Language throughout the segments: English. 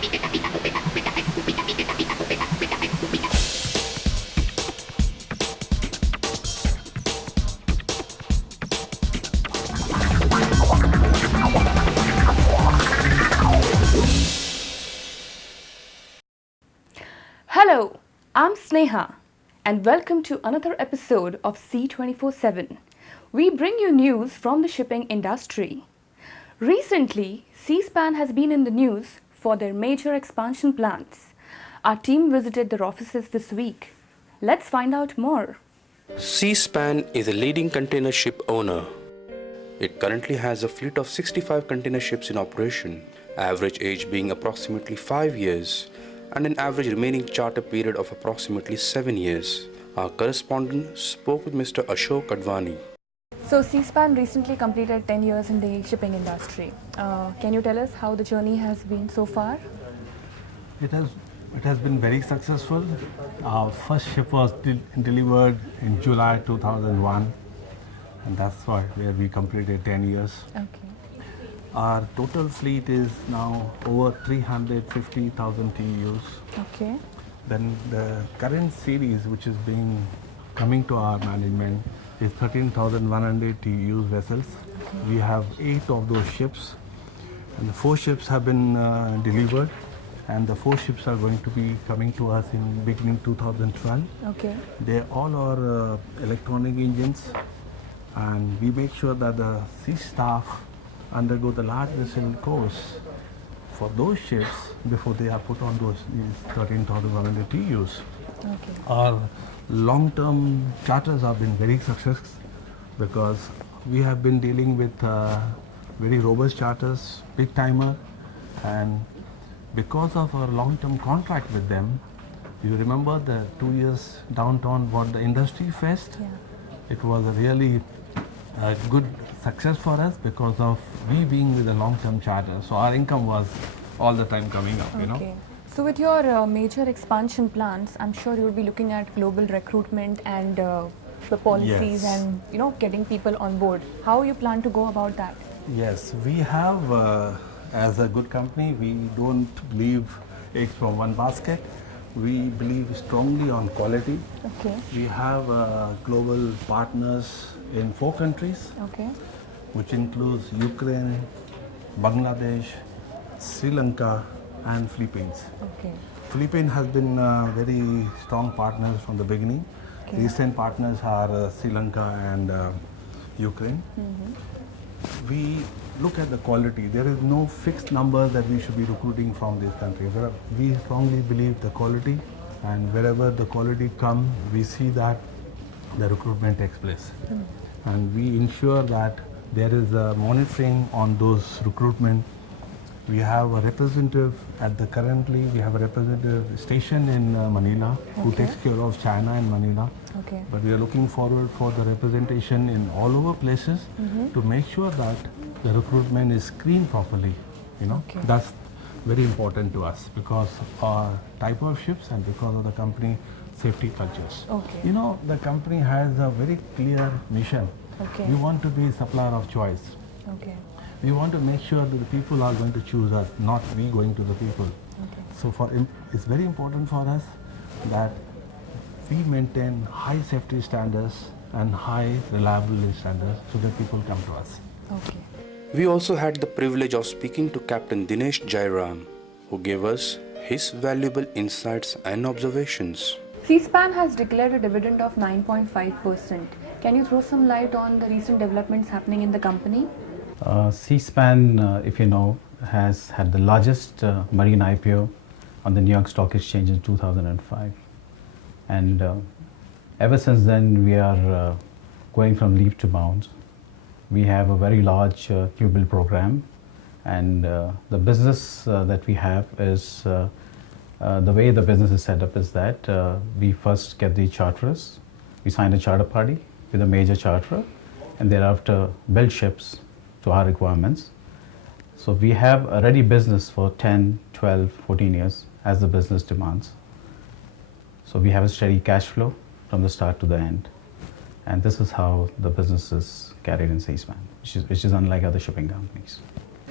Hello, I'm Sneha and welcome to another episode of C24/7. We bring you news from the shipping industry. Recently, Seaspan has been in the news for their major expansion plans. Our team visited their offices this week. Let's find out more. Seaspan is a leading container ship owner. It currently has a fleet of 65 container ships in operation, average age being approximately 5 years, and an average remaining charter period of approximately 7 years. Our correspondent spoke with Mr. Ashok Advani. So, Seaspan recently completed 10 years in the shipping industry. Can you tell us how the journey has been so far? It has been very successful. Our first ship was delivered in July 2001, and that's where we completed 10 years. Okay. Our total fleet is now over 350,000 TEUs. Okay. Then the current series, which is coming to our management, is 13,100 TEUs vessels. Okay. We have 8 of those ships, and 4 ships have been delivered, and the 4 ships are going to be coming to us in beginning 2012. Okay. They all are electronic engines, and we make sure that the sea staff undergo the large vessel course for those ships before they are put on these 13,100 TEUs. Okay. Our long-term charters have been very successful because we have been dealing with very robust charters, big timer, and because of our long-term contract with them, you remember the 2 years downturn what the industry faced? Yeah. It was a really good success for us because of we being with a long-term charter. So our income was all the time coming up, you know. Okay. So with your major expansion plans, I'm sure you'll be looking at global recruitment and the policies. Yes. And getting people on board. How you plan to go about that? Yes, we have, as a good company, we don't leave eggs from one basket. We believe strongly on quality. Okay. We have global partners in 4 countries, Okay. which includes Ukraine, Bangladesh, Sri Lanka, and Philippines. Okay. Philippines has been very strong partners from the beginning. Okay. Recent partners are Sri Lanka and Ukraine. Mm-hmm. We look at the quality. There is no fixed number that we should be recruiting from these countries. We strongly believe the quality, and wherever the quality comes, we see that the recruitment takes place. Mm. And we ensure that there is a monitoring on those recruitment. We have a representative currently we have a representative stationed in Manila who Okay. takes care of China and Manila. Okay. But we are looking forward for the representation in all over places to make sure that the recruitment is screened properly. Okay. That's very important to us because of our type of ships and because of the company safety cultures. Okay. The company has a very clear mission. Okay. We want to be supplier of choice. Okay. We want to make sure that the people are going to choose us, not we going to the people. Okay. So it's very important for us that we maintain high safety standards and high reliability standards so that people come to us. Okay. We also had the privilege of speaking to Captain Dinesh Jairam, who gave us his valuable insights and observations. Seaspan has declared a dividend of 9.5%. Can you throw some light on the recent developments happening in the company? Seaspan, if you know, has had the largest marine IPO on the New York Stock Exchange in 2005. And ever since then, we are going from leaps to bounds. We have a very large new build program, and the business that we have is, the way the business is set up is that we first get the charterers, we sign a charter party with a major charterer, and thereafter build ships to our requirements. So we have a ready business for 10, 12, 14 years as the business demands. So we have a steady cash flow from the start to the end. And this is how the business is carried in Seaspan, which is unlike other shipping companies.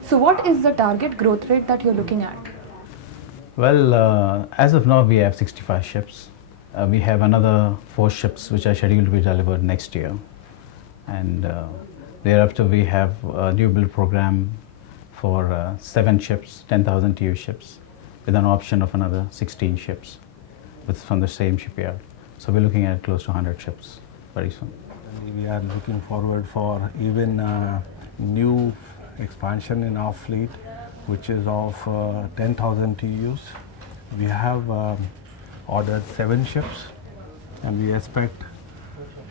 So what is the target growth rate that you're looking at? Well, as of now, we have 65 ships. We have another 4 ships which are scheduled to be delivered next year. And thereafter, we have a new build program for 7 ships, 10,000 TEU ships, with an option of another 16 ships from the same shipyard. So we're looking at close to 100 ships very soon. We are looking forward for even new expansion in our fleet, which is of 10,000 TEUs. We have ordered 7 ships, and we expect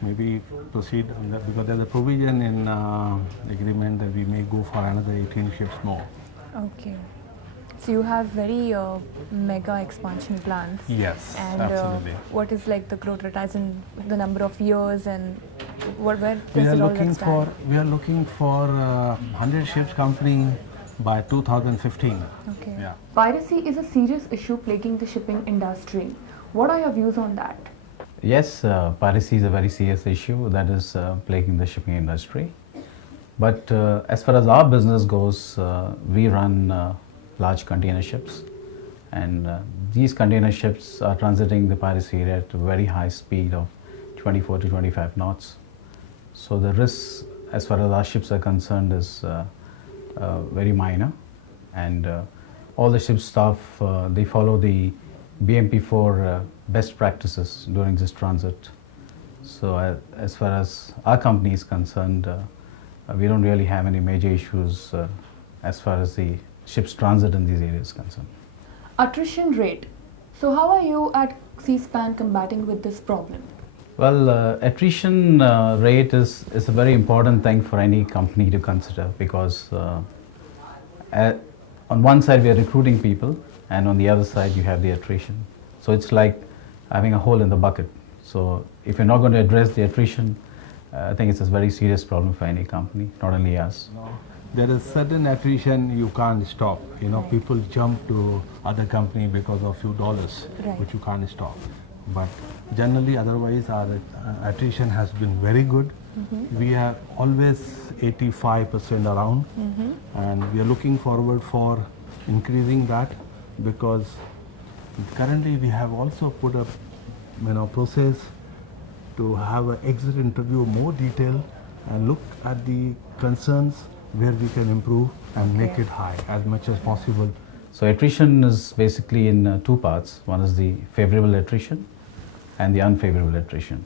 maybe proceed on that because there's a provision in the agreement that we may go for another 18 ships more. Okay. So you have very mega expansion plans. Yes, And absolutely. what is like the growth rate, as in the number of years, and where We does are it all looking stand? for 100 ships company by 2015. Okay. Yeah. Piracy is a serious issue plaguing the shipping industry. What are your views on that? Yes, piracy is a very serious issue that is plaguing the shipping industry. But as far as our business goes, we run large container ships, and these container ships are transiting the piracy area at a very high speed of 24 to 25 knots. So the risk as far as our ships are concerned is very minor, and all the ship staff they follow the BMP4 best practices during this transit. So as far as our company is concerned, we don't really have any major issues as far as the ship's transit in these areas is concerned. Attrition rate. So how are you at seaspan combating with this problem? Well, attrition rate is a very important thing for any company to consider, because on one side we are recruiting people, and on the other side you have the attrition. So it's like having a hole in the bucket. So if you're not going to address the attrition, I think it's a very serious problem for any company, not only us. There is certain attrition you can't stop. You know, Right. people jump to other company because of few dollars, Right. which you can't stop. But generally, otherwise, our attrition has been very good. We are always 85% around, and we are looking forward for increasing that, because currently we have also put up, process to have an exit interview more detailed and look at the concerns where we can improve and make Okay. it high as much as possible. So attrition is basically in 2 parts. One is the favorable attrition and the unfavorable attrition.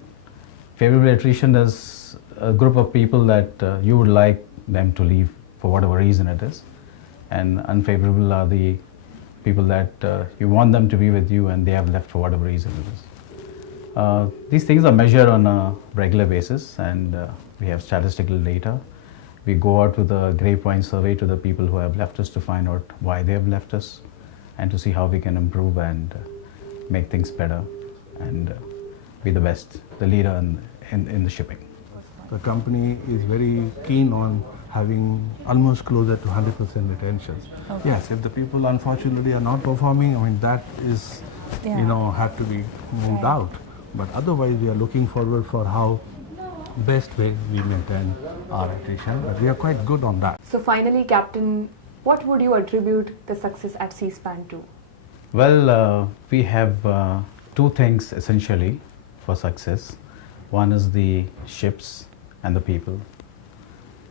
Favorable attrition is a group of people that you would like them to leave for whatever reason it is, and unfavorable are the people that you want them to be with you and they have left for whatever reason it is. These things are measured on a regular basis, and we have statistical data. We go out with a grapevine survey to the people who have left us to find out why they have left us, and to see how we can improve and make things better and be the best, the leader in the shipping. The company is very keen on having almost closer to 100% retention. Okay. Yes, if the people unfortunately are not performing, that is, Yeah. had to be moved Right. out. But otherwise, we are looking forward for how best way we maintain our attrition. But we are quite good on that. So finally, Captain, what would you attribute the success at seaspan to? Well, we have 2 things essentially for success. One is the ships and the people.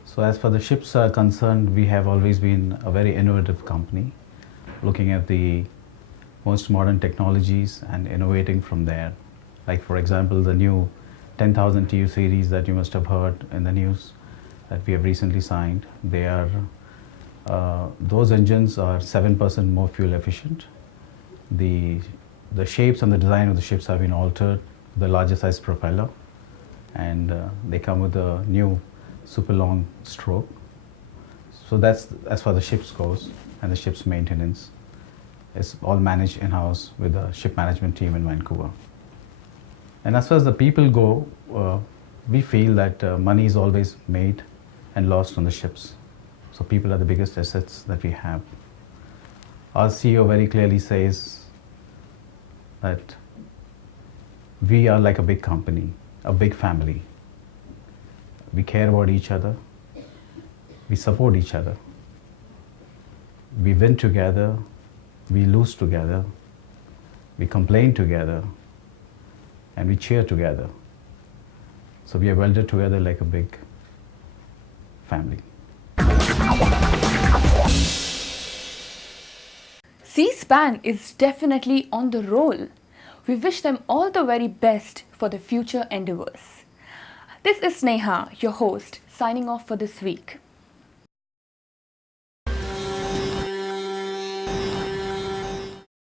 So as far the ships are concerned, we have always been a very innovative company, looking at the most modern technologies and innovating from there. Like, for example, the new 10,000 TEU series that you must have heard in the news that we have recently signed. They are those engines are 7% more fuel efficient. The shapes and the design of the ships have been altered, the larger size propeller, and they come with a new super long stroke. So that's as far as the ships goes, and the ship's maintenance is all managed in-house with a ship management team in Vancouver. And as far as the people go, we feel that money is always made and lost on the ships. So people are the biggest assets that we have. Our CEO very clearly says that we are like a big company, a big family. We care about each other. We support each other. We win together We lose together, we complain together, and we cheer together. So we are welded together like a big family. Seaspan is definitely on the roll. We wish them all the very best for their future endeavors. This is Sneha, your host, signing off for this week.